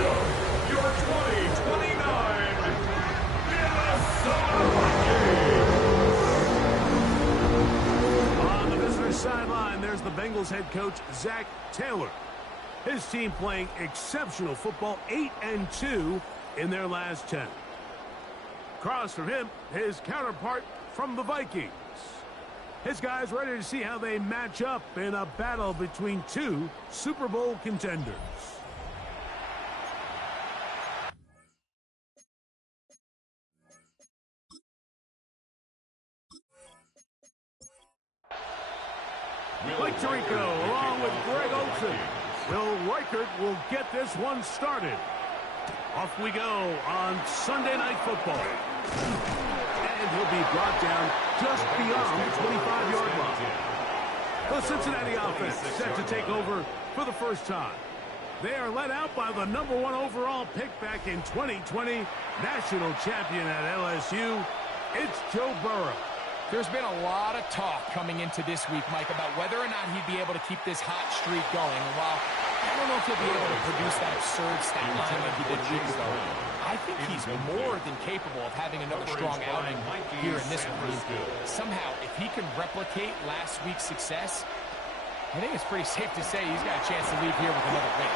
your 2029 Minnesota Vikings. On the visitor sideline, there's the Bengals head coach, Zach Taylor. His team playing exceptional football, 8-2 in their last 10. Across from him, his counterpart from the Vikings. His guys ready to see how they match up in a battle between two Super Bowl contenders. Mike Tirico along with Greg Olsen. Will Reichert will get this one started. Off we go on Sunday Night Football. And he'll be brought down just beyond the 25-yard line. The Cincinnati offense set to take over for the first time. They are led out by the #1 overall pick back in 2020, national champion at LSU. It's Joe Burrow. There's been a lot of talk coming into this week, Mike, about whether or not he'd be able to keep this hot streak going. And while I don't know if he'll be able to produce that absurd stat line like he did weeks ago, I think he's more than capable of having another strong outing here in this one. Somehow, if he can replicate last week's success, I think it's pretty safe to say he's got a chance to leave here with another win.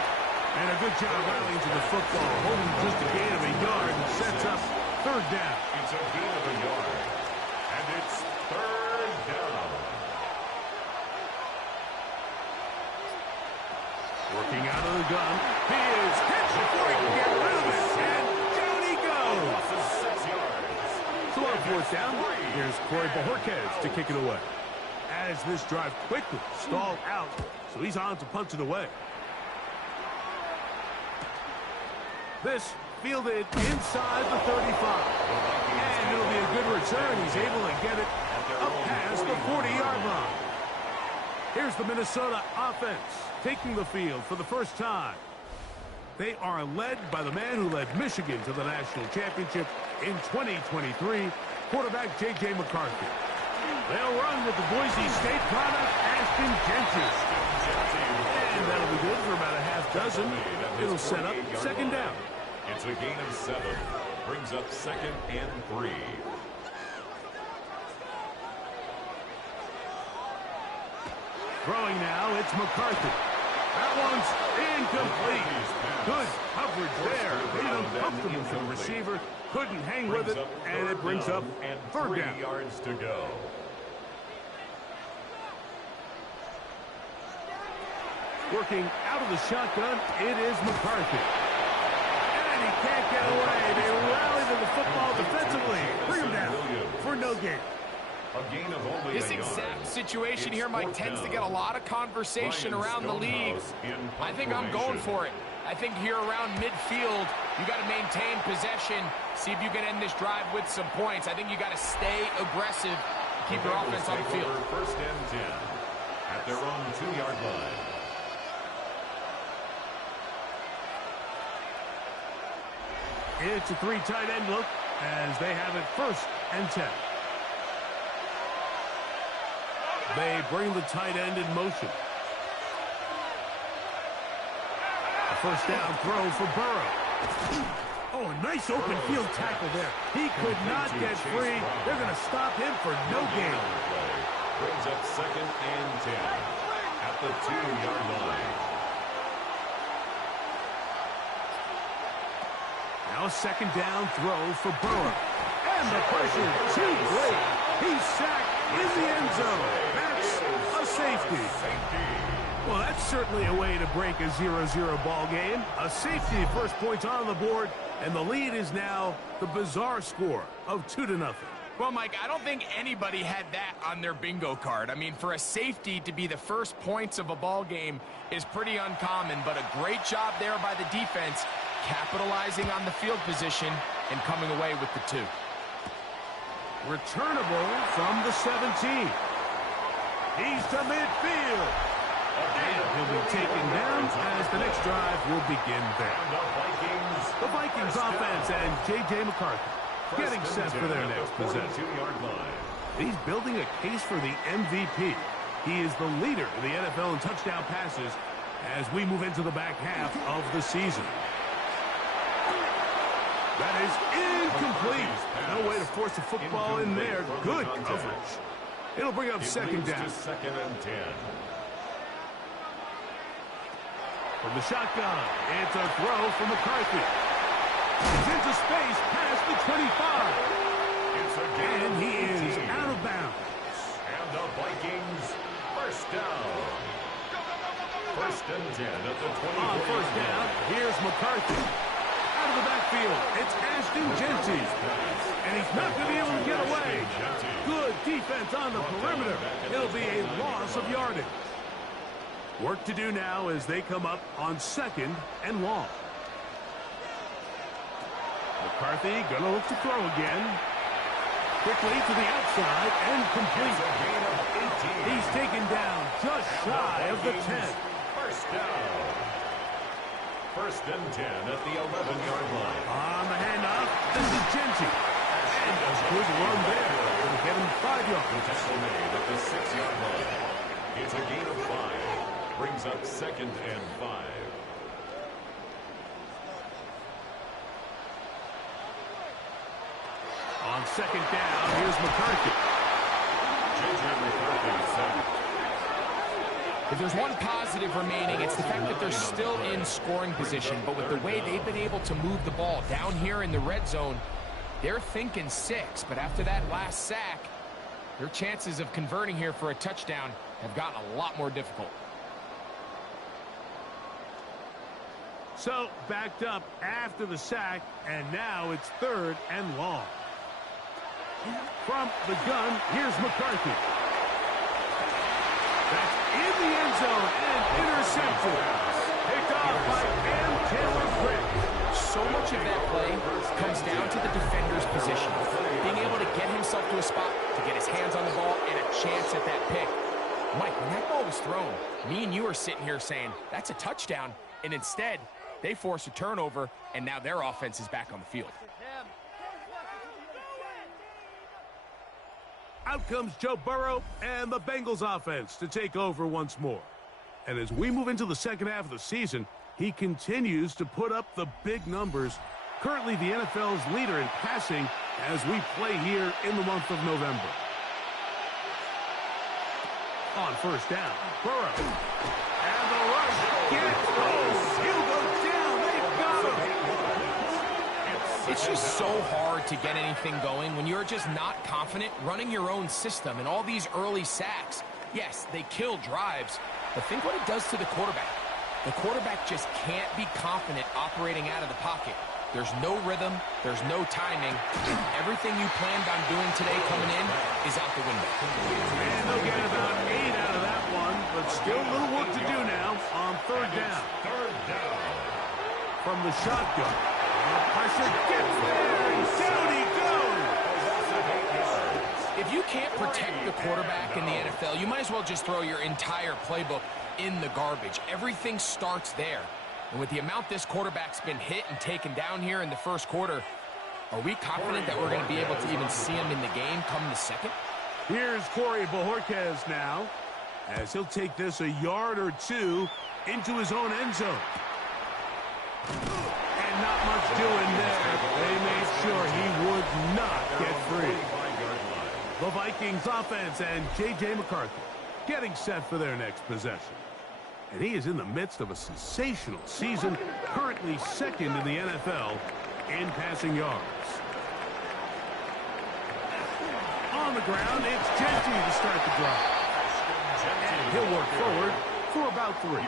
And a good job rallying to the football, holding just a gain of a yard and sets up third down. It's a gain of a yard. And it's third down. Working out of the gun. He is hit before he can get rid of it. And down he goes. 6 yards. So on fourth down, here's Corey Bojorquez to kick it away. As this drive quickly stalled out, so he's on to punch it away. This fielded inside the 35. And it'll be a good return. He's able to get it up past the 40-yard line. Here's the Minnesota offense taking the field for the first time. They are led by the man who led Michigan to the national championship in 2023, quarterback J.J. McCarthy. They'll run with the Boise State product, Ashton Jenkins. And that'll be good for about a half dozen. It'll set up second down. It's a gain of 7. Brings up 2nd and 3. Throwing now, it's McCarthy. That one's incomplete. Good coverage there. Made uncomfortable for the receiver. Couldn't hang with it, and it brings up third down. 3 yards to go. Working out of the shotgun, it is McCarthy. And he can't get away. They rally to the football defensively. Bring him down for no gain. A gain of only This exact situation here, Mike, tends to get a lot of conversation around the league. I think I'm going for it. I think here around midfield, you got to maintain possession, see if you can end this drive with some points. I think you got to stay aggressive, keep your offense on the field. First and 10 at their own 2-yard line. It's a 3 tight end look as they have it first and 10. They bring the tight end in motion. A first down throw for Burrow. Oh, a nice open field tackle there. He could not get free. They're going to stop him for no gain. Brings up 2nd and 10 at the 2-yard line. Now a second down throw for Burrow. And the pressure too great. He's sacked in the end zone. That's a safety. Well, that's certainly a way to break a 0-0 ball game. A safety, first points on the board, and the lead is now the bizarre score of 2-0. Well, Mike, I don't think anybody had that on their bingo card. I mean, for a safety to be the first points of a ball game is pretty uncommon, but a great job there by the defense, capitalizing on the field position and coming away with the 2. Returnable from the 17. He's to midfield. And he'll be taken down as the next drive will begin there. The Vikings offense and J.J. McCarthy getting set for their next possession. He's building a case for the MVP. He is the leader in the NFL in touchdown passes as we move into the back half of the season. That is incomplete. No way to force the football in there. Good coverage. It'll bring up second down. Second and 10. From the shotgun, it's a throw from McCarthy. He's into space past the 25. And he is out of bounds. And the Vikings first down. First and 10 at the 20. On first down, here's McCarthy. Out of the backfield, it's Ashton Genty. And he's not going to be able to get away. Good defense on the perimeter. It'll be a loss of yardage. Work to do now as they come up on second and long. McCarthy going to look to throw again. Quickly to the outside and complete. He's taken down just shy of the 10. First down. First and 10 at the 11-yard line. On the handoff, this is Genty. And a good run there. Going to get him 5 yards. The tackle made at the 6-yard line. It's a gain of 5. Brings up second and 5. On second down, here's McCarthy. J.J. McCarthy second. If there's one positive remaining, it's the fact that they're still in scoring position. But with the way they've been able to move the ball down here in the red zone, they're thinking 6. But after that last sack, their chances of converting here for a touchdown have gotten a lot more difficult. So, backed up after the sack, and now it's third and long. From the gun, here's McCarthy. That's in the end zone and intercepted. Picked off by M. Taylor Britt. So much of that play comes down to the defender's position. Being able to get himself to a spot, to get his hands on the ball, and a chance at that pick. Mike, when that ball was thrown, me and you are sitting here saying, that's a touchdown. And instead, they force a turnover, and now their offense is back on the field. Out comes Joe Burrow and the Bengals offense to take over once more. And as we move into the second half of the season, he continues to put up the big numbers. Currently the NFL's leader in passing as we play here in the month of November. On first down, Burrow. And the rush gets close. He'll go down. They've got him. It's just so hard to get anything going when you're just not confident running your own system. And all these early sacks, yes, they kill drives, but think what it does to the quarterback. The quarterback just can't be confident operating out of the pocket. There's no rhythm. There's no timing. Everything you planned on doing today coming in is out the window. And they'll get about 8 out of that one, but still a little work to do now on third down. Third down. From the shotgun. The pressure gets there, and down he goes. If you can't protect the quarterback in the NFL, you might as well just throw your entire playbook in the garbage. Everything starts there. And with the amount this quarterback's been hit and taken down here in the first quarter, are we confident that we're going to be able to even see him in the game come the second? Here's Corey Bojorquez now, as he'll take this a yard or two into his own end zone. And not much doing there. They made sure he would not get free. The Vikings offense and J.J. McCarthy getting set for their next possession. And he is in the midst of a sensational season, currently second in the NFL in passing yards. On the ground, it's Genty to start the drive. And he'll work forward for about 3.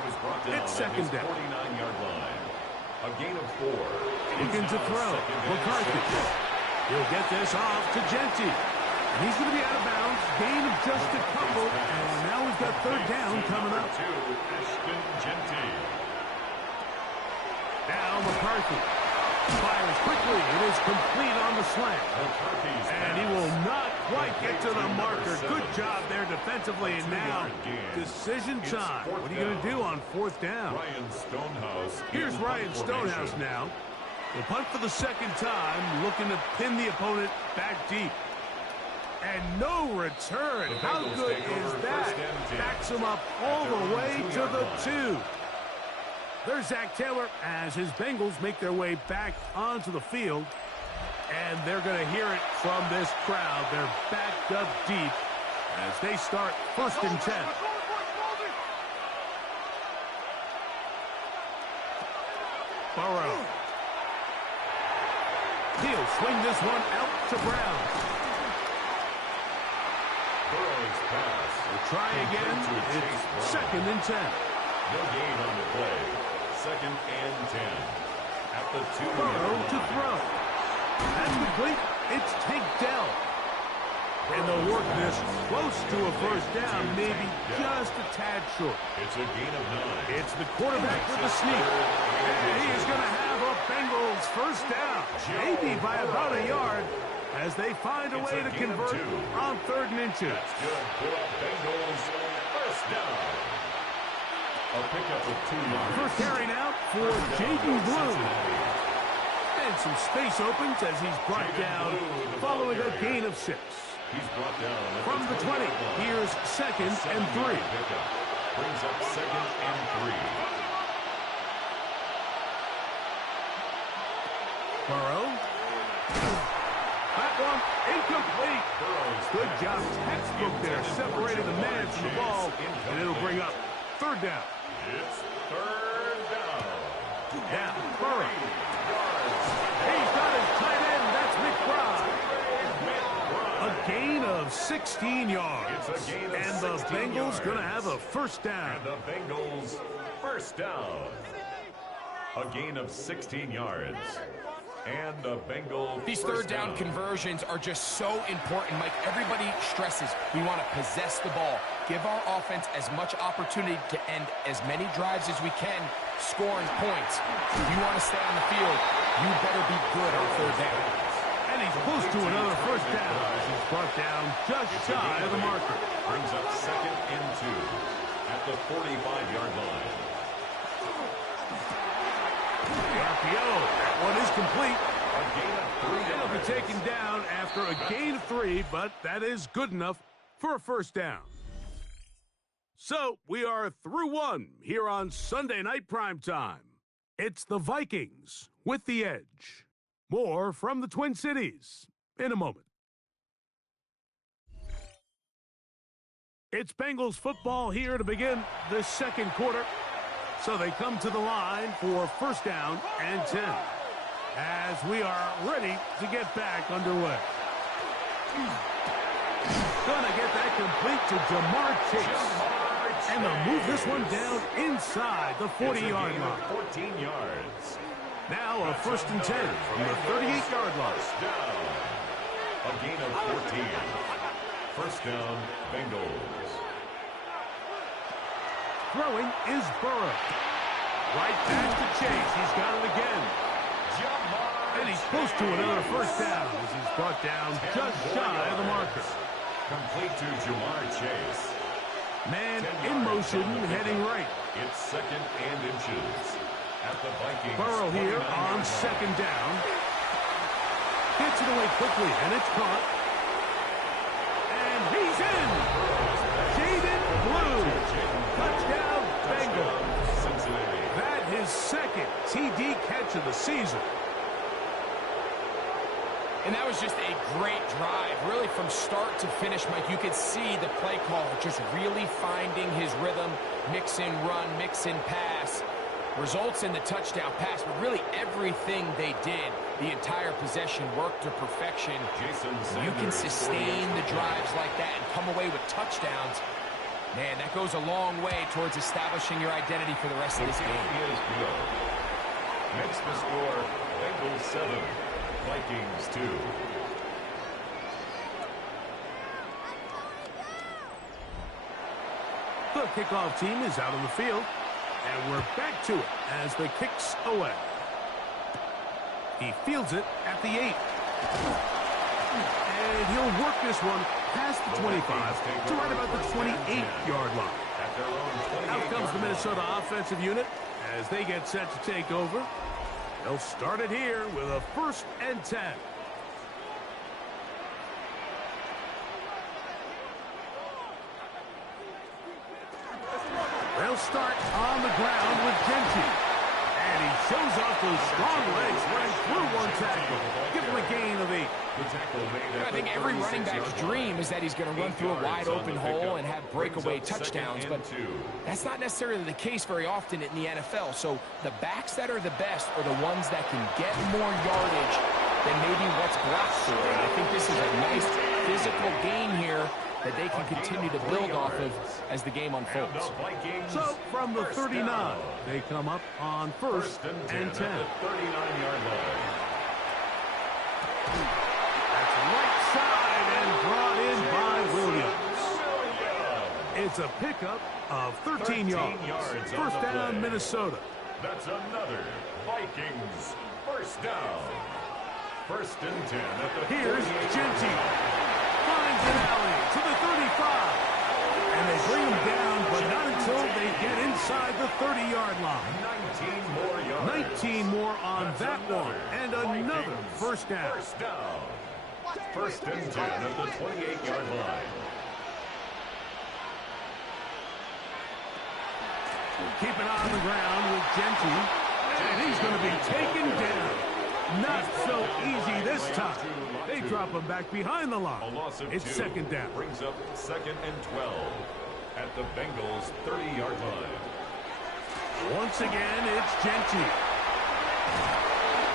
It's second down. 49-yard line. A gain of 4. Looking to throw. McCarthy. He'll get this off to Genty. And he's going to be out of bounds. Gain of just a couple. And now we've got third down coming up. Now McCarthy fires quickly. It is complete on the slant. And he will not quite get to the marker. Good job there defensively. And now decision time. What are you going to do on fourth down? Here's Ryan Stonehouse now. He'll punt for the second time, looking to pin the opponent back deep. And no return. How good is that? Backs him up all the way to the 2. There's Zach Taylor as his Bengals make their way back onto the field. And they're going to hear it from this crowd. They're backed up deep as they start 1st and 10. Burrow. He'll swing this one out to Brown. Burrow's pass. We'll try again. It's 2nd and 10. No gain on the play. 2nd and 10. At the 2. Burrow to throw. That's complete. It's Tank Dell. And they'll work this close to a 1st down, maybe just a tad short. It's a gain of 9. It's the quarterback with the sneak. And he is going to have a Bengals 1st down, maybe by about a yard, as they find a way to convert on 3rd and 2. That's good for Bengals 1st down. A pickup of 2 yards. First carry now for Jaden Blue. And some space opens as he's brought down following a gain of 6. He's brought down from the 20. Here's 2nd and 3. Brings up 2nd and 3. Burrow. That one incomplete. Good job. Textbook there, separating the man from the ball, and it'll bring up 3rd down. It's 3rd down. Now, Burrow. He's got his tight end. That's McBride. A gain of 16 yards. And the Bengals going to have a 1st down. And the Bengals 1st down. A gain of 16 yards. And the Bengals. These 3rd down conversions are just so important, Mike. Everybody stresses we want to possess the ball. Give our offense as much opportunity to end as many drives as we can, scoring points. If you want to stay on the field, you better be good on 3rd down. And he's close to another 1st down. He's brought down just shy of the marker. Brings up 2nd and 2 at the 45-yard line. The RPO. That one is complete. A gain of 3 yards. It'll be taken down after a gain of 3, but that is good enough for a 1st down. So we are through 1 here on Sunday Night Primetime. It's the Vikings with the edge. More from the Twin Cities in a moment. It's Bengals football here to begin the 2nd quarter. So they come to the line for 1st down and 10 as we are ready to get back underway. Gonna get that complete to Jamar Chase. And they'll move this one down inside the 40-yard line. 14 yards. Now a 1st and 10 from the 38-yard line. Down. A gain of 14. 1st down, Bengals. Throwing is Burrow. Right back to Chase. He's got it again. And he's close to another 1st down as he's brought down just shy of the marker. Complete to Jamar Chase. Man in motion, heading right. It's 2nd and inches. At the Vikings. Burrow here on 2nd down. Gets it away quickly, and it's caught. And he's in. Jaden Blue. Touchdown, Bengals. Cincinnati. That his 2nd TD catch of the season. And that was just a great drive, really from start to finish, Mike. You could see the play caller just really finding his rhythm, mix and run, mix and pass. Results in the touchdown pass, but really everything they did, the entire possession worked to perfection. You can sustain the drives like that and come away with touchdowns. Man, that goes a long way towards establishing your identity for the rest of this game. Makes the score Bengals 7, Vikings 2. The kickoff team is out on the field, and we're back to it as the kick's away. He fields it at the 8. And he'll work this one past the 25 to right about the 28-yard line. Out comes the Minnesota offensive unit as they get set to take over. They'll start it here with a 1st and 10. They'll start on the ground with Genty. And he shows off those strong legs right through one tackle. Give him a gain of 8. I think every running back's dream is that he's going to run through a wide open hole and have breakaway touchdowns, but that's not necessarily the case very often in the NFL. So the backs that are the best are the ones that can get more yardage than maybe what's blocked for. And I think this is a nice physical gain here that they can continue to build off of as the game unfolds. So from the 39, they come up on 1st and 10. 39-yard line. That's right side and brought in by Williams. It's a pickup of 13 yards. First down, Minnesota. That's another Vikings first down. 1st and 10 at the Here's Genty. Finds an alley to the 35. And they bring him down, but not until they get inside the 30-yard line. 19 more yards. 19 more on that one. And another first down. First down. 1st and 10 at the 28-yard line. Keep it on the ground with Genty. And he's going to be taken down. Not so easy this time. They drop him back behind the line. It's 2nd down. Brings up 2nd and 12 at the Bengals 30-yard line. Once again, it's Genty.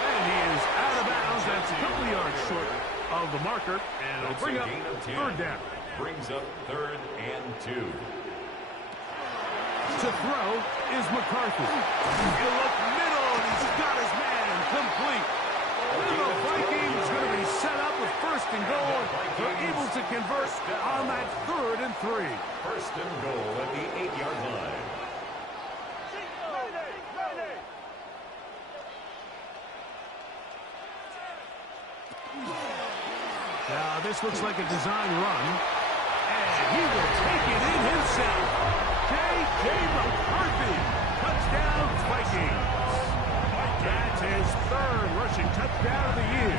And he is out of bounds. That's a couple yards short of the marker. And it'll bring up 3rd down. Brings up 3rd and 2. To throw is McCarthy. He'll look middle, and he's got his man complete. And the Vikings going to be set up with 1st and goal. They're able to convert on that 3rd and 3. 1st and goal at the 8-yard line. Now this looks like a design run. And he will take it in himself. J.J. McCarthy. Touchdown, Vikings. That's his 3rd rushing touchdown of the year.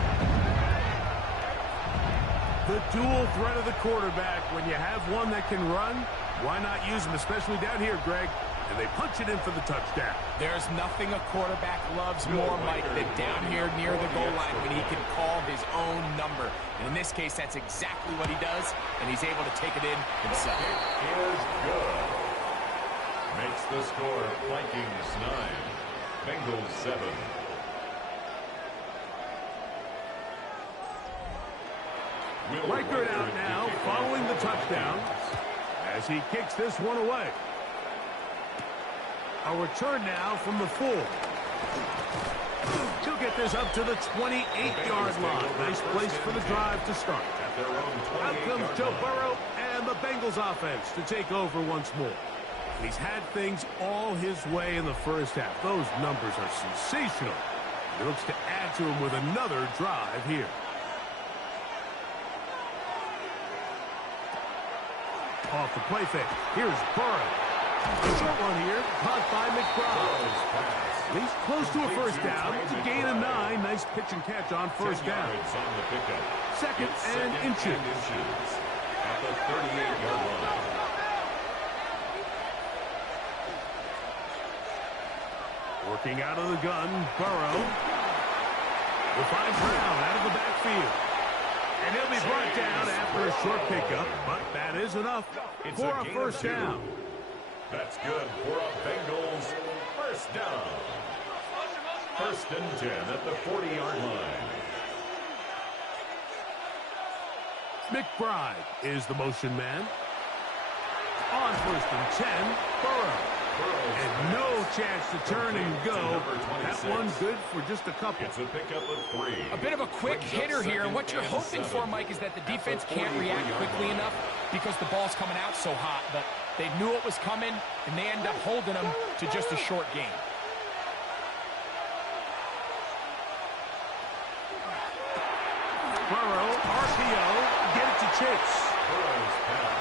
The dual threat of the quarterback. When you have one that can run, why not use him, especially down here, Greg? And they punch it in for the touchdown. There's nothing a quarterback loves more, Mike, than down here near the goal line when he can call his own number. And in this case, that's exactly what he does, and he's able to take it in himself. It is good. Makes the score Vikings 9, Bengals 7. Reichert out now, following the touchdown, as he kicks this one away. A return now from the 4. He'll get this up to the 28-yard line. Nice place for the drive to start. Out comes Joe Burrow and the Bengals offense to take over once more. He's had things all his way in the first half. Those numbers are sensational. He looks to add to them with another drive here. Off the play fake. Here's Burrow. A short one here, caught by McBride. He's close to a first down. It's a gain of 9. Nice pitch and catch on first down. 2nd and inches. At the 38-yard line. Working out of the gun, Burrow. Will find Brown out of the backfield. And he'll be brought down after a short pickup, but that is enough for a first down. That's good for a Bengals first down. 1st and 10 at the 40-yard line. McBride is the motion man. On 1st and 10, Burrow. And no chance to turn and go. That one's good for just a couple. It's a pickup of 3. A bit of a quick hitter here, and what you're hoping for, Mike, is that the defense can't react quickly enough because the ball's coming out so hot. But they knew it was coming, and they end up holding them to just a short game. Burrow, RPO, get it to Chase.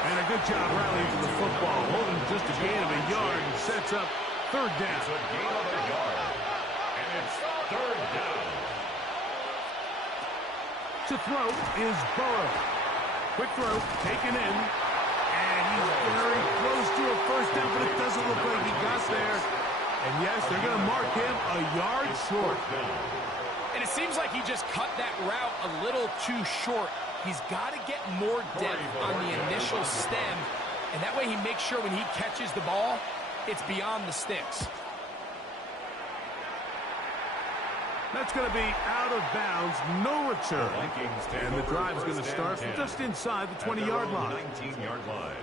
And a good job rallying to the football, holding just a gain of a yard and sets up 3rd down. It's a gain of a yard, and it's 3rd down. To throw is Burrow. Quick throw, taken in, and he's very close to a first down, but it doesn't look like he got there. And yes, they're going to mark him a yard short. And it seems like he just cut that route a little too short. He's got to get more depth on the initial stem, and that way he makes sure when he catches the ball, it's beyond the sticks. That's going to be out of bounds, no return. And the drive is going to start from just inside the 20-yard line. 19-yard line.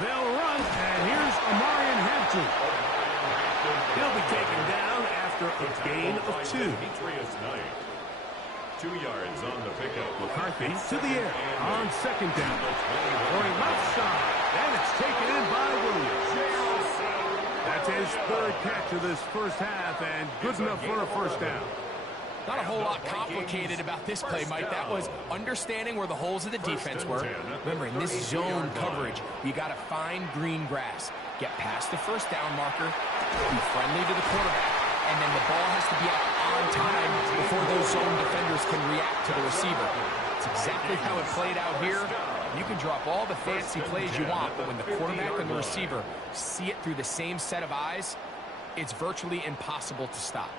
They'll run, and here's Amarian Hampton. He'll be taken down after a gain of 2. 2 yards on the pickup. McCarthy to the air on second down. Going left side, and it's taken in by Williams. That's his 3rd catch of this first half, and good enough for a first down. Not a whole lot complicated about this play, Mike. That was understanding where the holes of the defense were. Remember, in this zone coverage, you got to find green grass. Get past the first down marker, be friendly to the quarterback, and then the ball has to be out on time before those zone defenders can react to the receiver. It's exactly how it played out here. You can drop all the fancy plays you want, but when the quarterback and the receiver see it through the same set of eyes, it's virtually impossible to stop.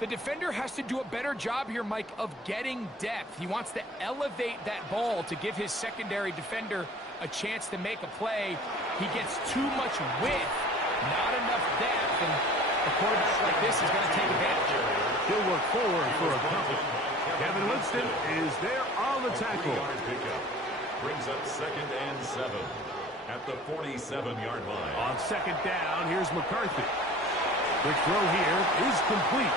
The defender has to do a better job here, Mike, of getting depth. He wants to elevate that ball to give his secondary defender a chance to make a play. He gets too much width, not enough depth, and a quarterback like this is going to take advantage. He'll work forward for a couple. Kevin Winston is there on the tackle. Brings up 2nd and 7 at the 47-yard line. On second down, here's McCarthy. Quick throw here is complete.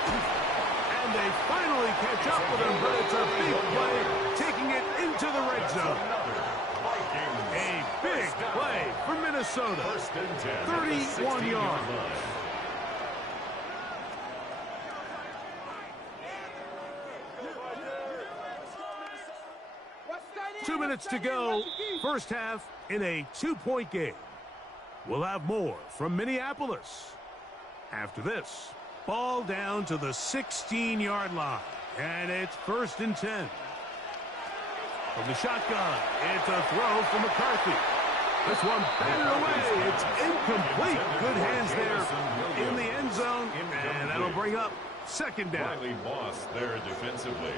And they finally catch up with him, but it's a big play, taking it into the red zone. A big play for Minnesota. 31 yards. Two minutes to go. First half in a 2-point game. We'll have more from Minneapolis after this. Ball down to the 16-yard line, and it's 1st and 10. From the shotgun, it's a throw for McCarthy. This one batted away. It's incomplete. Good hands there in the end zone, and that'll bring up 2nd down. Riley Moss there defensively.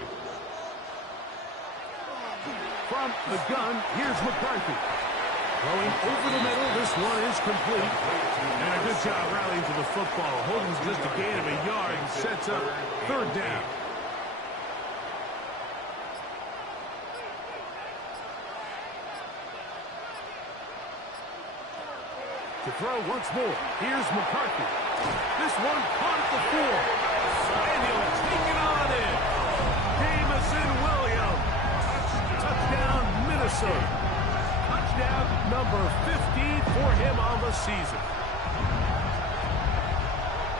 From the gun, here's McCarthy. Throwing over the middle, this one is complete. And a good job rallying to the football. Holden's just a gain of a yard and sets up 3rd down. To throw once more, here's McCarthy. This one caught at the 4. And he'll take it on in. Jamison Williams. Touchdown, Minnesota. Touchdown number 15 for him on the season.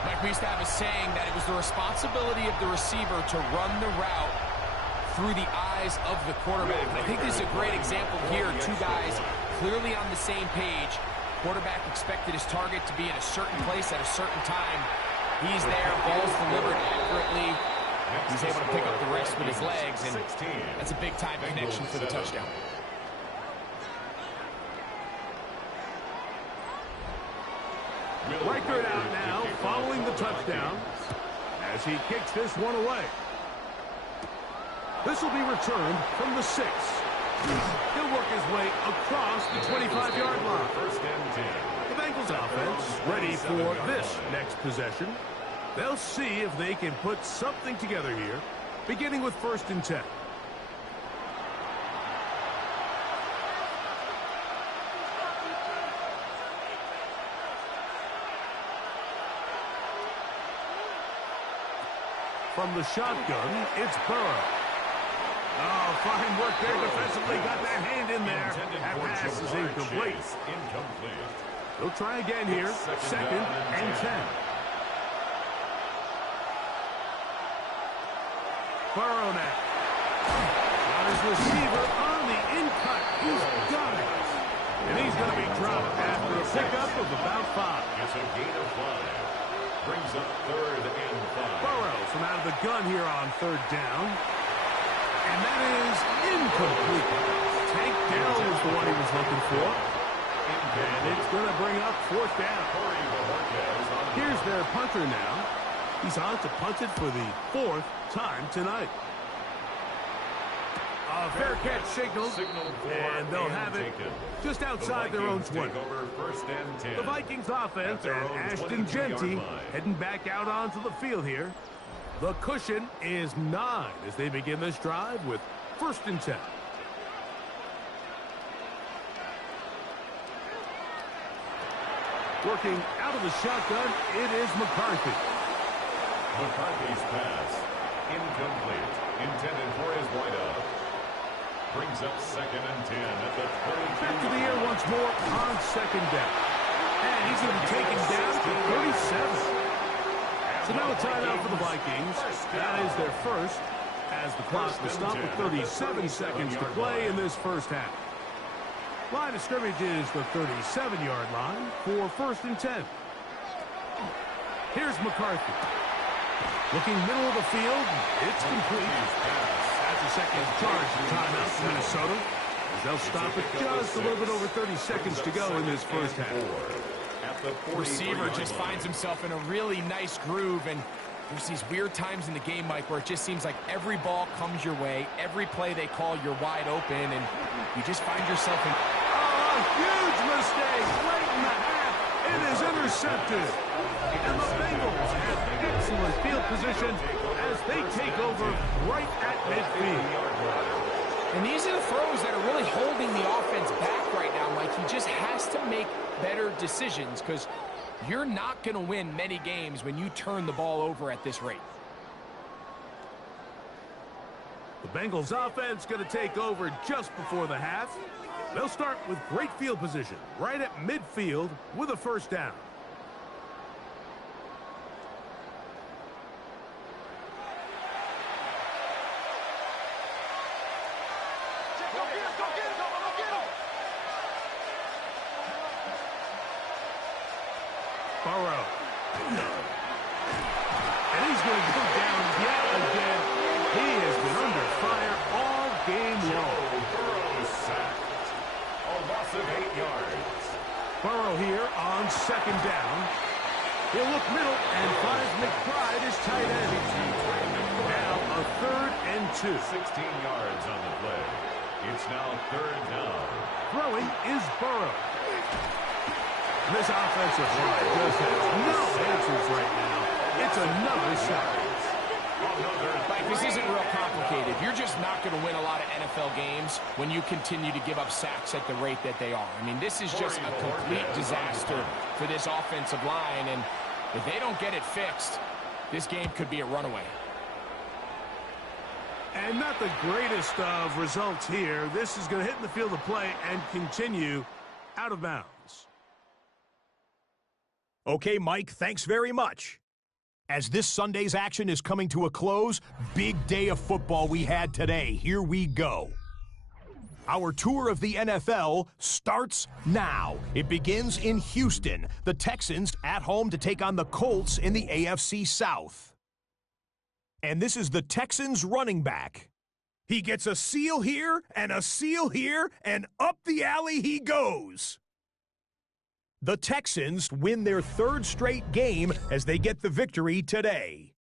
Mike, we used to have a saying that it was the responsibility of the receiver to run the route through the eyes of the quarterback. And I think this is a great example here. 2 guys clearly on the same page. Quarterback expected his target to be in a certain place at a certain time. He's there, ball's delivered accurately. He's able to pick up the rest with his legs, and that's a big-time connection for the touchdown. Reichert out now, following the touchdown, as he kicks this one away. This will be returned from the 6. He'll work his way across the 25-yard line. 1st and 10. The Bengals offense ready for this next possession. They'll see if they can put something together here, beginning with 1st and 10. From the shotgun, it's Burrow. Oh, fine work there defensively. Got that hand in there. That pass is incomplete. They'll try again here. 2nd and 10. Burrow now. Got his receiver on the in-cut. He's got it. And he's going to be dropped after a pickup of about 5. It's a gain of 5. Brings up 3rd and 5. Burrow from out of the gun here on 3rd down. And that is incomplete. Tank Dell was the one he was looking for. And it's going to bring up 4th down. Here's their punter now. He's on to punt it for the 4th time tonight. A fair catch signaled, and they'll have it just outside their own 20. The Vikings offense and Ashton Genty heading back out onto the field here. The cushion is 9 as they begin this drive with 1st and 10. Working out of the shotgun, it is McCarthy. McCarthy's pass, incomplete, intended for his wideout. Brings up 2nd and 10 at the 22. Back to the air once more on 2nd down. And he's going to be taken down to 37. So now a timeout for the Vikings. That is their first, as the clock will stop with 37 seconds to play in this first half. Line of scrimmage is the 37-yard line for 1st and 10. Here's McCarthy. Looking middle of the field. It's complete. That's a second charge timeout for Minnesota. As they'll stop it just a little bit over 30 seconds to go in this first half. Receiver just finds himself in a really nice groove, and there's these weird times in the game, Mike, where it just seems like every ball comes your way, every play they call, you're wide open, and you just find yourself in... Oh, a huge mistake late in the half. It is intercepted. And the Bengals have excellent field position as they take over right at midfield. And these are the throws that are really holding the offense back right now, Mike. He just has to make better decisions because you're not going to win many games when you turn the ball over at this rate. The Bengals offense going to take over just before the half. They'll start with great field position right at midfield with a 1st down. Burrow. And he's going to go down yet again. He has been under fire all game long. Burrow sacked. A loss of 8 yards. Burrow here on 2nd down. He'll look middle and finds McBride as tight end. Now a 3rd and 2. 16 yards on the play. It's now 3rd down. Throwing is Burrow. This offensive line just has no answers right now. It's another sack. Like, this isn't real complicated. You're just not going to win a lot of NFL games when you continue to give up sacks at the rate that they are. I mean, this is just a complete disaster for this offensive line, and if they don't get it fixed, this game could be a runaway. And not the greatest of results here. This is going to hit in the field of play and continue out of bounds. Okay, Mike, thanks very much. As this Sunday's action is coming to a close, big day of football we had today. Here we go. Our tour of the NFL starts now. It begins in Houston. The Texans at home to take on the Colts in the AFC South. And this is the Texans running back. He gets a seal here, and up the alley he goes. The Texans win their 3rd straight game as they get the victory today.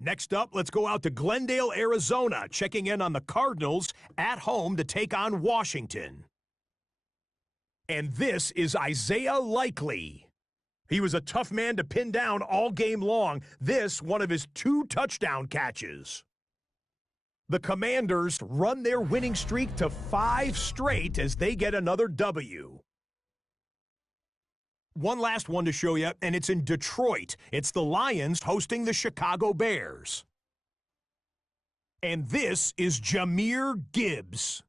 Next up, let's go out to Glendale, Arizona, checking in on the Cardinals at home to take on Washington. And this is Isaiah Likely. He was a tough man to pin down all game long. This, one of his 2 touchdown catches. The Commanders run their winning streak to 5 straight as they get another W. One last one to show you, and it's in Detroit. It's the Lions hosting the Chicago Bears. And this is Jahmyr Gibbs.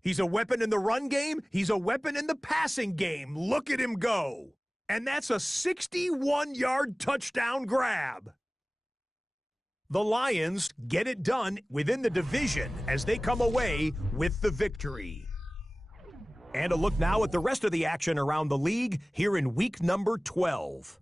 He's a weapon in the run game. He's a weapon in the passing game. Look at him go. And that's a 61-yard touchdown grab. The Lions get it done within the division as they come away with the victory. And a look now at the rest of the action around the league here in week number 12.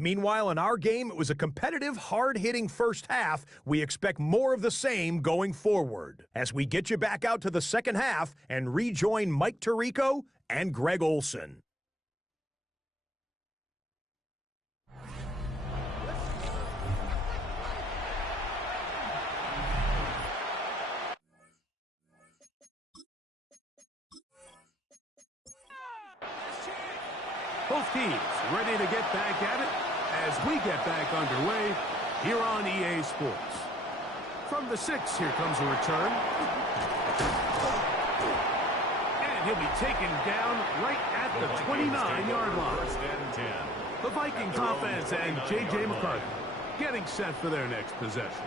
Meanwhile, in our game, it was a competitive, hard-hitting first half. We expect more of the same going forward as we get you back out to the second half and rejoin Mike Tirico and Greg Olson. Both teams ready to get back at it as we get back underway here on EA Sports. From the 6, here comes a return. And he'll be taken down right at the 29-yard line. The Vikings offense and J.J. McCarthy getting set for their next possession.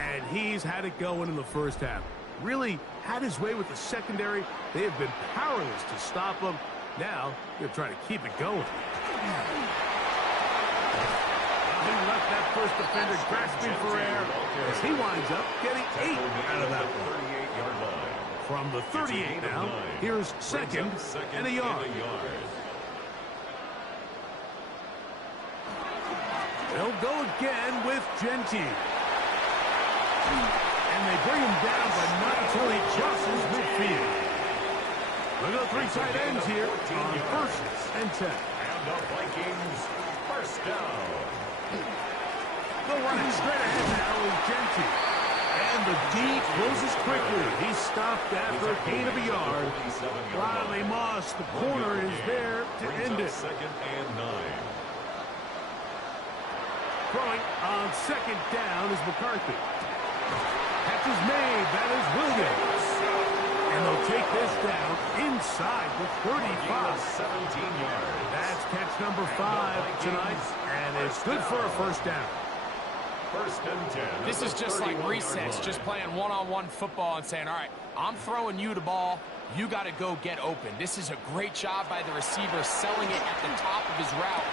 And he's had it going in the first half. Really had his way with the secondary. They have been powerless to stop him. Now, he'll try to keep it going. He left that first defender grasping for air as he winds up getting 8 out of that one. From the 38 now, here's second and a yard. They'll go again with Genty. And they bring him down, but not until he crosses midfield. Look at the 3 tight ends here on first and 10. And the Vikings first down. They'll run it straight ahead now with Genty. And the D closes quickly. He's stopped after a gain of a yard. Riley Moss, the corner, is there to end it. Second and 9. Throwing on second down is McCarthy. Catch is made. That is Williams. And they'll take this down inside the 35. 17 yards. That's catch number 5 tonight, and it's good for a first down. First and 10. This is just like recess, just playing one-on-one football and saying, all right, I'm throwing you the ball. You got to go get open. This is a great job by the receiver selling it at the top of his route.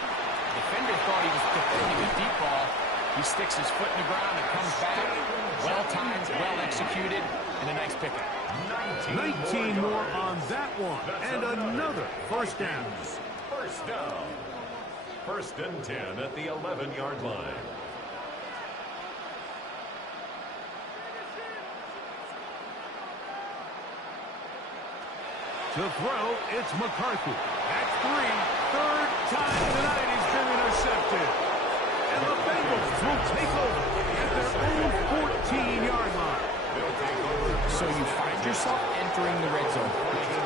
The defender thought he was defending a deep ball. He sticks his foot in the ground and comes back. Well-timed, well-executed, and a nice pickup. 19 more on that one, and another first down. First down. First and 10 at the 11-yard line. To throw, it's McCarthy. That's 3. Third time tonight he's been intercepted. And the Bengals will take over at their own 14-yard line. So you find yourself entering the red zone.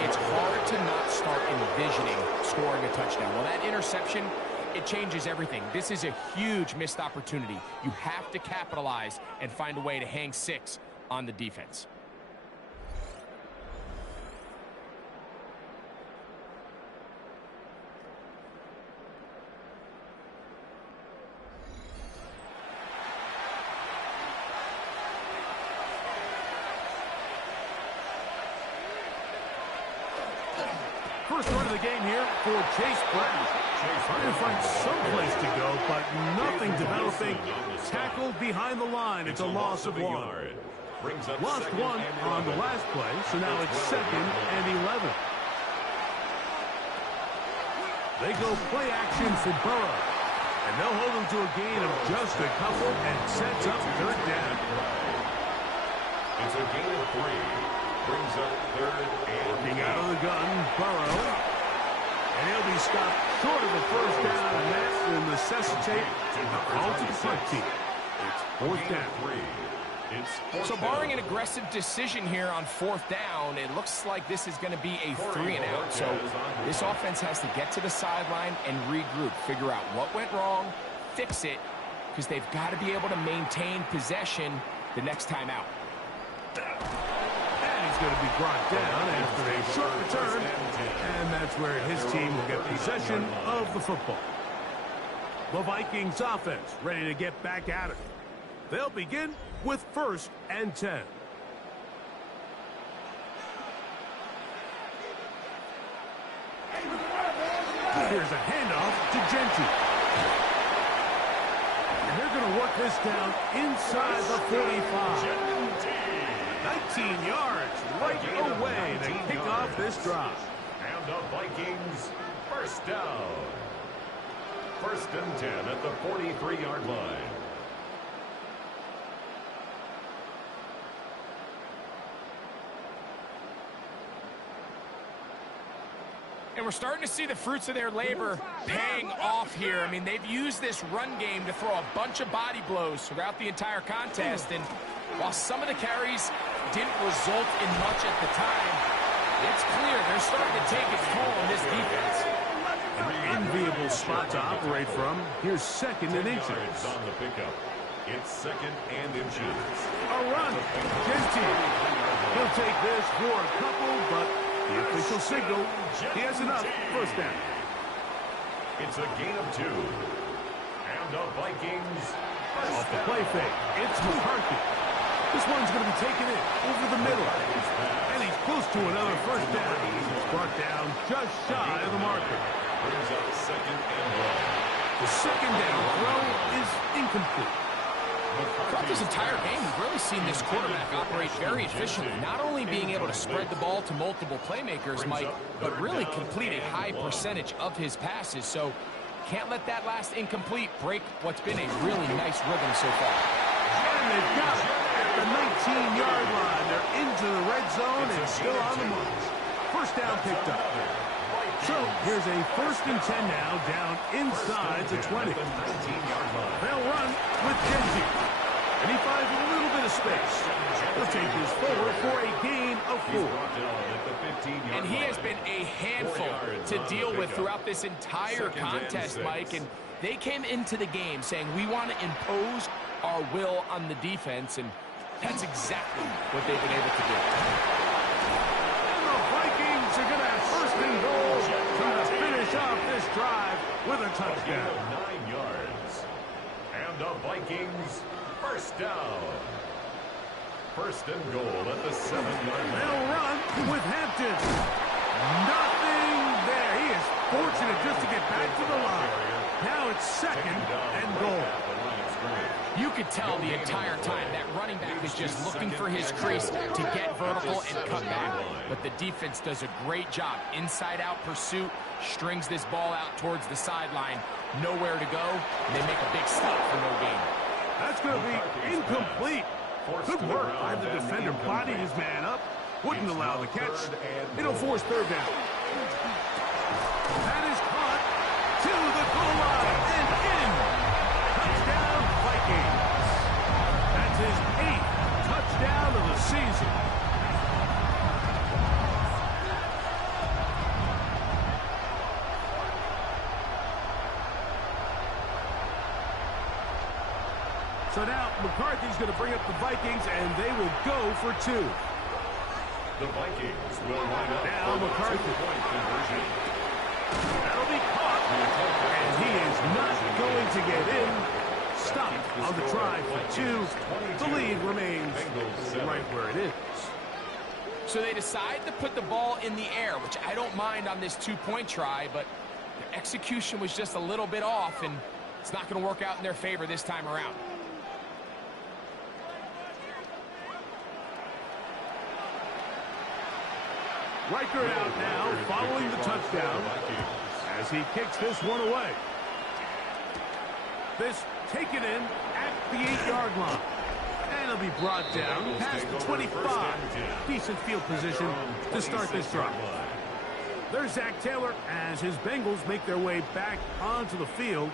It's hard to not start envisioning scoring a touchdown. Well, that interception, it changes everything. This is a huge missed opportunity. You have to capitalize and find a way to hang 6 on the defense. First run of the game here for Chase Brown. Trying to find some place to go, but nothing developing. Tackled behind the line. It's a loss of 1. Lost 1 on the last play, so now it's second and 11. They go play action for Burrow. And they'll hold him to a gain of just a couple and sets up third down. It's a gain of 3. Brings up third and Working out of the gun, Burrow. And he'll be stopped short of the first down, and that will necessitate a call to the punt team. It's fourth down. So barring an aggressive decision here on fourth down, it looks like this is going to be a 3-and-out. So this offense has to get to the sideline and regroup, figure out what went wrong, fix it, because they've got to be able to maintain possession the next time out. And he's going to be brought down after a short return, and that's where his team will get possession of the football. The Vikings offense ready to get back at it. They'll begin with first and 10. Here's a handoff to Genty. And they're going to work this down inside the 45. 19 yards right away to kick off this drive. And the Vikings first down. First and 10 at the 43-yard line. And we're starting to see the fruits of their labor paying off here. I mean, they've used this run game to throw a bunch of body blows throughout the entire contest. And while some of the carries didn't result in much at the time, it's clear they're starting to take its toll on this defense. An enviable spot to operate from. Here's second and inches. On the pickup. It's second and inches. A run. Kinetik. He'll take this for a couple, but the official signal, he has enough. First down. It's a gain of 2. And the Vikings Off the play fake. It's McCarthy. This one's going to be taken in over the middle. And he's close to another first down. He's brought down just shy of the marker. brings up second and 1. The second down throw is incomplete. Throughout this entire game, we've really seen this quarterback operate very efficiently, not only being able to spread the ball to multiple playmakers, Mike, but really complete a high percentage of his passes. So can't let that last incomplete break what's been a really nice rhythm so far. And they've got it at the 19-yard line. They're into the red zone and still on the march. First down picked up. So here's a first and 10 now, down inside the 20. They'll run with Kinetik. And he finds a little bit of space. He'll take this forward for a gain of 4. And he has been a handful to deal with throughout this entire contest, Mike. And they came into the game saying, we want to impose our will on the defense, and that's exactly what they've been able to do. And the Vikings are going to have first and goal, trying to finish off this drive with a touchdown. 9 yards. And the Vikings first down. First and goal at the 7-yard line. They'll run with Hampton. Nothing there. He is fortunate just to get back to the line. Now it's second and goal. You could tell the entire time that running back is just looking for his crease to get vertical and cut back. But the defense does a great job. Inside-out pursuit, strings this ball out towards the sideline. Nowhere to go, and they make a big stop for no gain. That's going to be incomplete. Good work by the defender, bodied his man up. Wouldn't allow the catch. It'll force third down. That is caught to the goal line and in. Touchdown, Vikings. That's his 8th touchdown of the season. So now McCarthy's going to bring up the Vikings, and they will go for 2. The Vikings will line up now for McCarthy. the 2-point conversion. That'll be caught, and he is not going to get in. Stopped on the try for 2. The lead remains right where it is. So they decide to put the ball in the air, which I don't mind on this 2-point try, but the execution was just a little bit off, and it's not going to work out in their favor this time around. Riker out now, following the touchdown, as he kicks this one away. This taken in at the 8-yard line. And it'll be brought down past the 25. Decent field position to start this drive. There's Zach Taylor as his Bengals make their way back onto the field.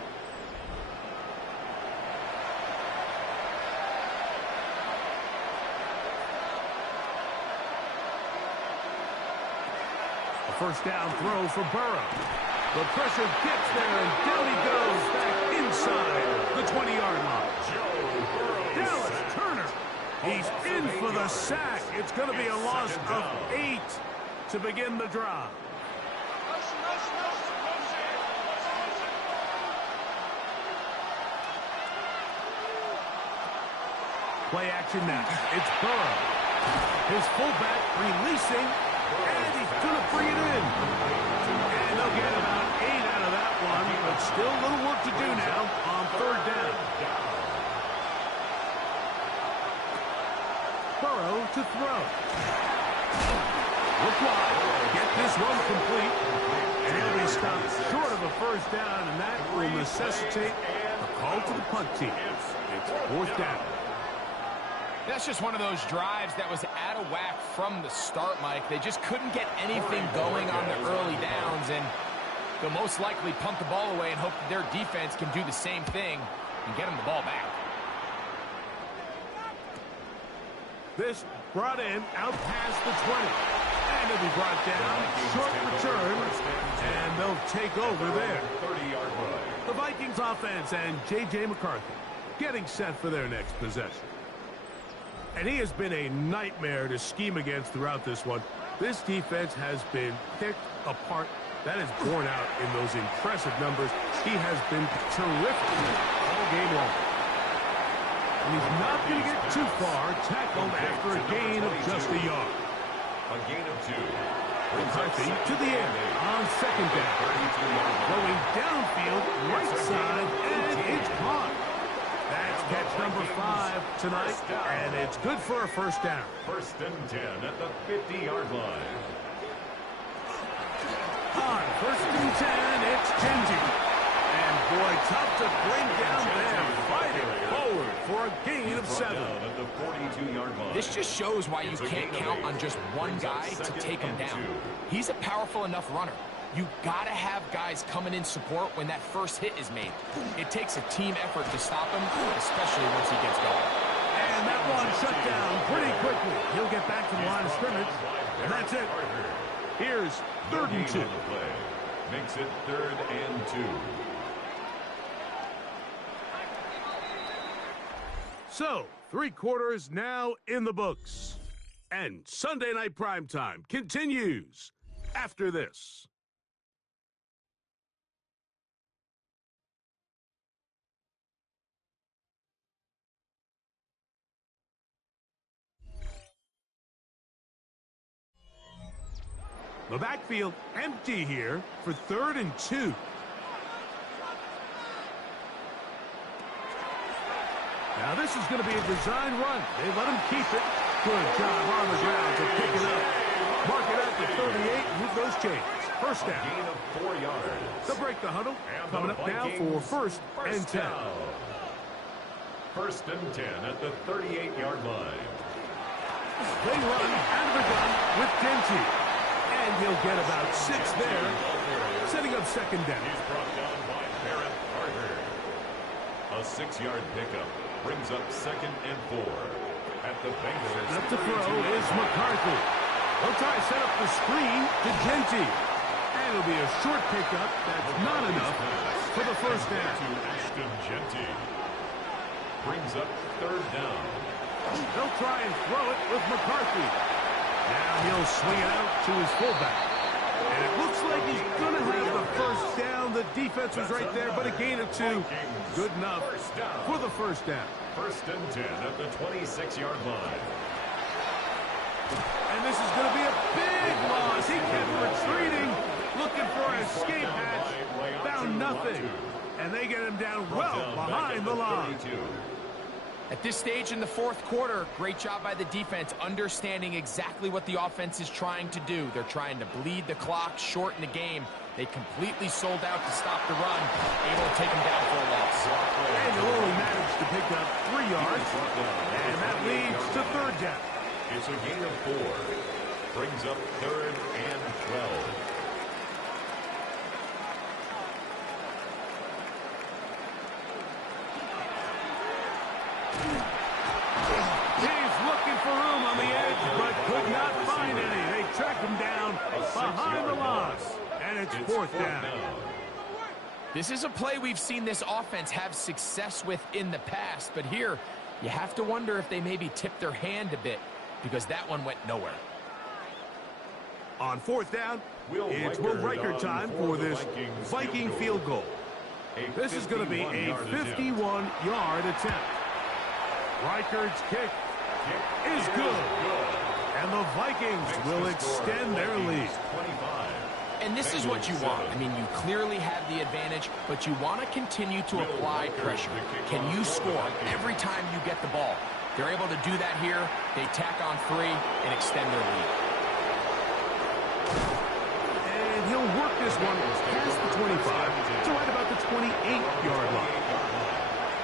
First down throw for Burrow. The pressure gets there, and down he goes back inside the 20-yard line. Dallas Turner, he's in for the sack. It's going to be a loss of 8 to begin the drive. Play action now. It's Burrow. His fullback releasing. And he's going to bring it in. And they'll get about 8 out of that one, but still a little work to do now on third down. Burrow to throw. Look wide. Get this one complete. And he'll be stopped short of a first down, and that will necessitate a call to the punt team. It's 4th down. That's just one of those drives that was out of whack from the start, Mike. They just couldn't get anything going on the early downs, and they'll most likely punt the ball away and hope that their defense can do the same thing and get them the ball back. This brought in out past the 20. And it'll be brought down. Short return. And they'll take over there. The Vikings offense and J.J. McCarthy getting set for their next possession. And he has been a nightmare to scheme against throughout this one. This defense has been picked apart. That is borne out in those impressive numbers. He has been terrific all game long. And he's not going to get too far, tackled after a gain of just a yard. A gain of 2. McCarthy to the end on 2nd down. Going downfield, right side, and it's caught. That's catch number 5 tonight, and it's good for a 1st down. 1st and 10 at the 50-yard line. On 1st and 10, it's Genji. And boy, tough to bring down there, fighting forward for a gain of 7. At the 42-yard line. This just shows why you can't count on just one guy to take him down. He's a powerful enough runner. You gotta have guys coming in support when that first hit is made. It takes a team effort to stop him, especially once he gets going. And that one shut down pretty quickly. He'll get back to the line of scrimmage, and that's it. Here's 3rd and 2. Makes it 3rd and 2. So, 3 quarters now in the books. And Sunday Night Primetime continues after this. The backfield empty here for 3rd and 2. Now this is going to be a design run. They let him keep it. Good job on the ground to pick it up. Mark it out to 38 with those chains. 1st down. Gain of 4 yards. They'll break the huddle. Coming up now for 1st and 10. 1st and 10 at the 38-yard line. They run out of the gun with Genji. And he'll get about 6 there, setting up 2nd down. He's brought down by Barrett Carter. A 6-yard pickup brings up 2nd and 4 at the Bengals. Up to throw is McCarthy. He'll try to set up the screen to Genji. And it'll be a short pickup. That's not enough for the 1st down. To Ashton Genty. Brings up 3rd down. They'll try and throw it with McCarthy. Now he'll swing it out to his fullback. And it looks like he's going to have the 1st down. The defense was right there, but a gain of 2. Good enough for the 1st down. 1st and 10 at the 26-yard line. And this is going to be a big loss. He kept retreating, looking for an escape hatch. Found nothing. And they get him down well behind the line. At this stage in the 4th quarter, great job by the defense understanding exactly what the offense is trying to do. They're trying to bleed the clock, shorten the game. They completely sold out to stop the run, able to take them down for a loss. And they'll only manage to pick up 3 yards, and that leads to 3rd down. It's a gain of 4. Brings up 3rd and 12. He's looking for room on the edge, but could not find any. They track him down behind the line, and it's 4th down. This is a play we've seen this offense have success with in the past, but here you have to wonder if they maybe tipped their hand a bit because that one went nowhere. On 4th down, it's Will Riker time for this Viking field goal. This is going to be a 51-yard attempt. Riker's kick is good. And the Vikings will extend their lead. And this is what you want. I mean, you clearly have the advantage, but you want to continue to apply pressure. Can you score every time you get the ball? They're able to do that here. They tack on 3 and extend their lead. And he'll work this one past the 25 to right about the 28-yard line.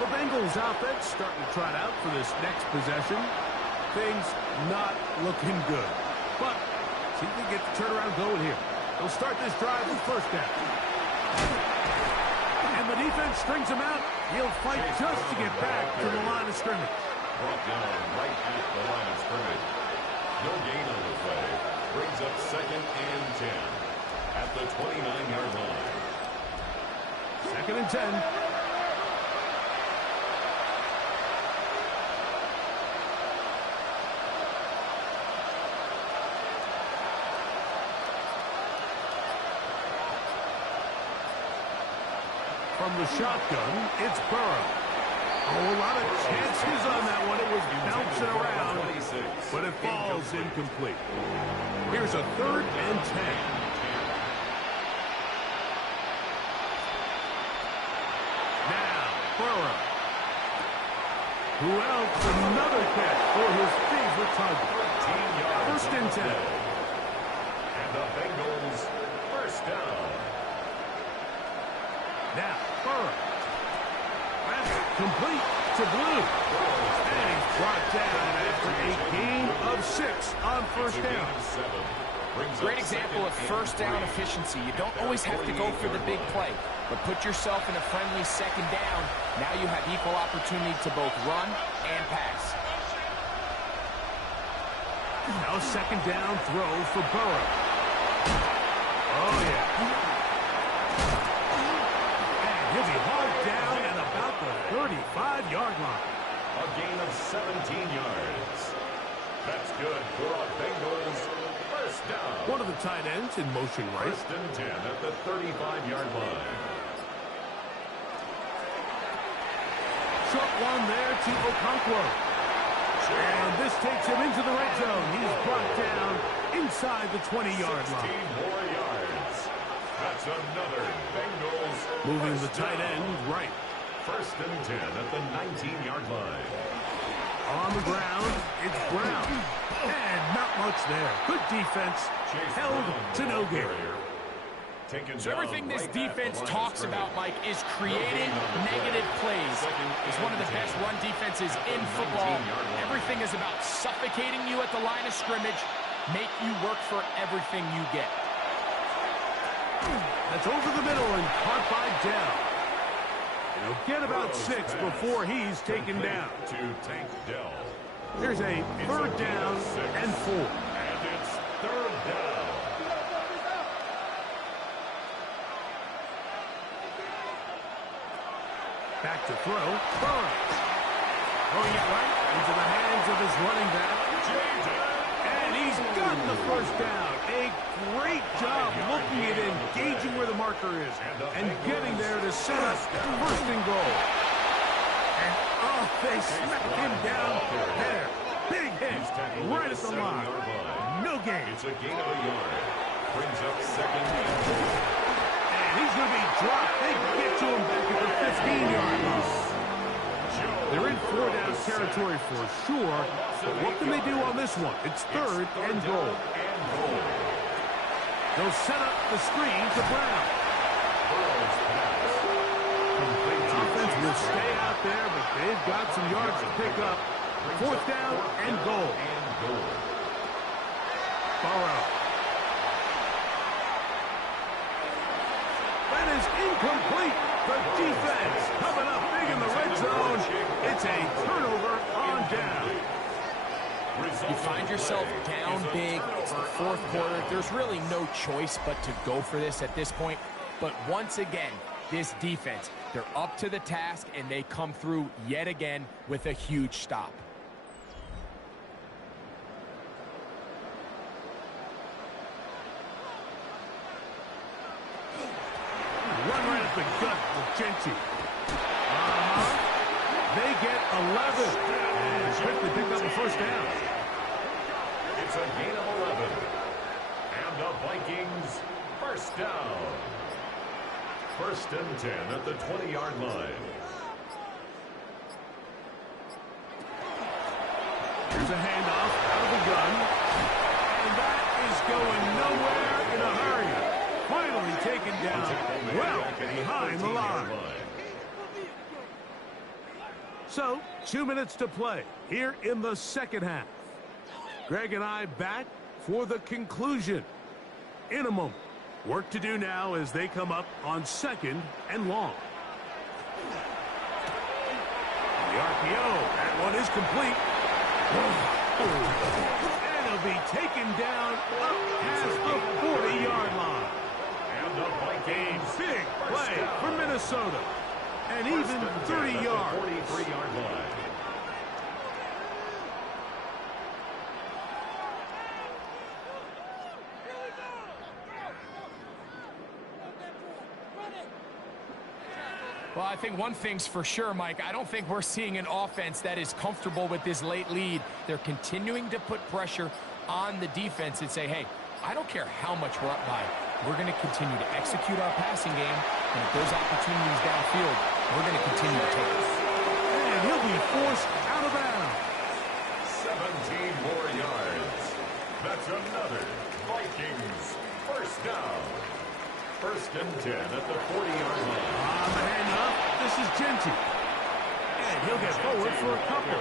The Bengals offense starting to trot out for this next possession. Things not looking good. But see if they get the turnaround going here. They'll start this drive with first down. And the defense strings him out. He'll fight just to get back to the line of scrimmage. Brought down right at the line of scrimmage. No gain on the play. Brings up 2nd and 10 at the 29-yard line. 2nd and 10. From the shotgun, it's Burrow. Oh, a lot of chances on that one. It was bouncing around, but it falls incomplete. Here's a 3rd and 10. Now, Burrow. Who else? Another catch for his favorite target. 1st and 10. And the Bengals first down. Now, Burrow. That's complete to Blue. And he's brought down after a gain of 6 on first down. Great example of first down efficiency. You don't always have to go for the big play, but put yourself in a friendly 2nd down. Now you have equal opportunity to both run and pass. Now 2nd down throw for Burrow. Oh, yeah. He'll be hauled down at about the 35-yard line. A gain of 17 yards. That's good for a Bengals first down. One of the tight ends in motion right. 1st and 10 at the 35-yard line. Short one there to Okonkwo. And this takes him into the red zone. He's brought down inside the 20-yard line. 16 more yards. That's another Bengals. Moving the tight end right. 1st and 10 at the 19-yard line. On the ground, it's Brown. And not much there. Good defense. Held to no gain. So everything this defense talks about, Mike, is creating negative plays. It's one of the best run defenses in football. Everything is about suffocating you at the line of scrimmage, make you work for everything you get. That's over the middle and caught by Dell. And he'll get about 6 before he's taken down. To Tank Dell. Here's a 3rd down and 4. And it's 3rd down. Back to throw. Burrow. Throwing it right into the hands of his running back. And he's got the first down. A great job looking at engaging where the marker is and getting there to set up 1st and goal. And oh, they smacked him down there. Big hit right at the line. No gain. It's a gain of a yard. Brings up 2nd and 4. And he's going to be dropped. They get to him back at the 15-yard line. They're in 4-down territory for sure, but what can they do on this one? It's 3rd and goal. They'll set up the screen to Brown. Offense will stay out there, but they've got some yards to pick up. 4th down and goal. Burrow. That is incomplete. The defense coming up big in the red zone. It's a turnover on down. You find yourself down big. It's the 4th quarter. There's really no choice but to go for this at this point. But once again, this defense, they're up to the task, and they come through yet again with a huge stop. Run right at the gut with Genty. They get 11. And quickly pick up a first down. It's a gain of 11. And the Vikings first down. 1st and 10 at the 20-yard line. Here's a handoff out of the gun. And that is going nowhere in a hurry. Finally, will be taken down well behind the line. So, 2 minutes to play here in the second half. Greg and I back for the conclusion in a moment. Work to do now as they come up on 2nd and long. The RPO, that one is complete. And it'll be taken down up past the 40-yard line. And the Vikings. Big play for Minnesota. And even 30 yards. 43-yard line. Well, I think one thing's for sure, Mike. I don't think we're seeing an offense that is comfortable with this late lead. They're continuing to put pressure on the defense and say, hey, I don't care how much we're up by. We're going to continue to execute our passing game, and if there's opportunities downfield, we're going to continue to take it. And he'll be forced out of bounds. 17 more yards. That's another Vikings first down. 1st and 10 at the 40-yard line. On the handoff, this is Genty. And he'll get forward for a couple.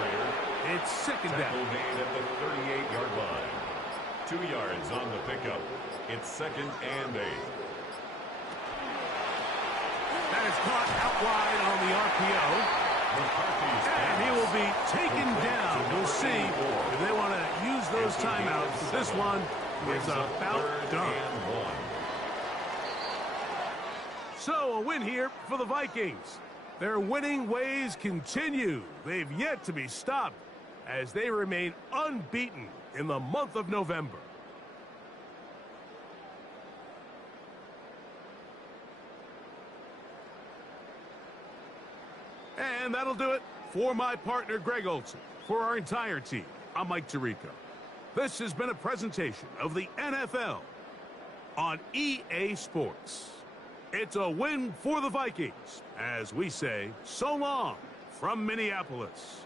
It's 2nd down. Tackle made at the 38-yard line. 2 yards on the pickup. It's 2nd and 8. That is caught out wide on the RPO. And he will be taken down. We'll see if they want to use those timeouts. This one is about done. So a win here for the Vikings. Their winning ways continue. They've yet to be stopped as they remain unbeaten in the month of November. And that'll do it for my partner, Greg Olson. For our entire team, I'm Mike Tirico. This has been a presentation of the NFL on EA Sports. It's a win for the Vikings, as we say so long from Minneapolis.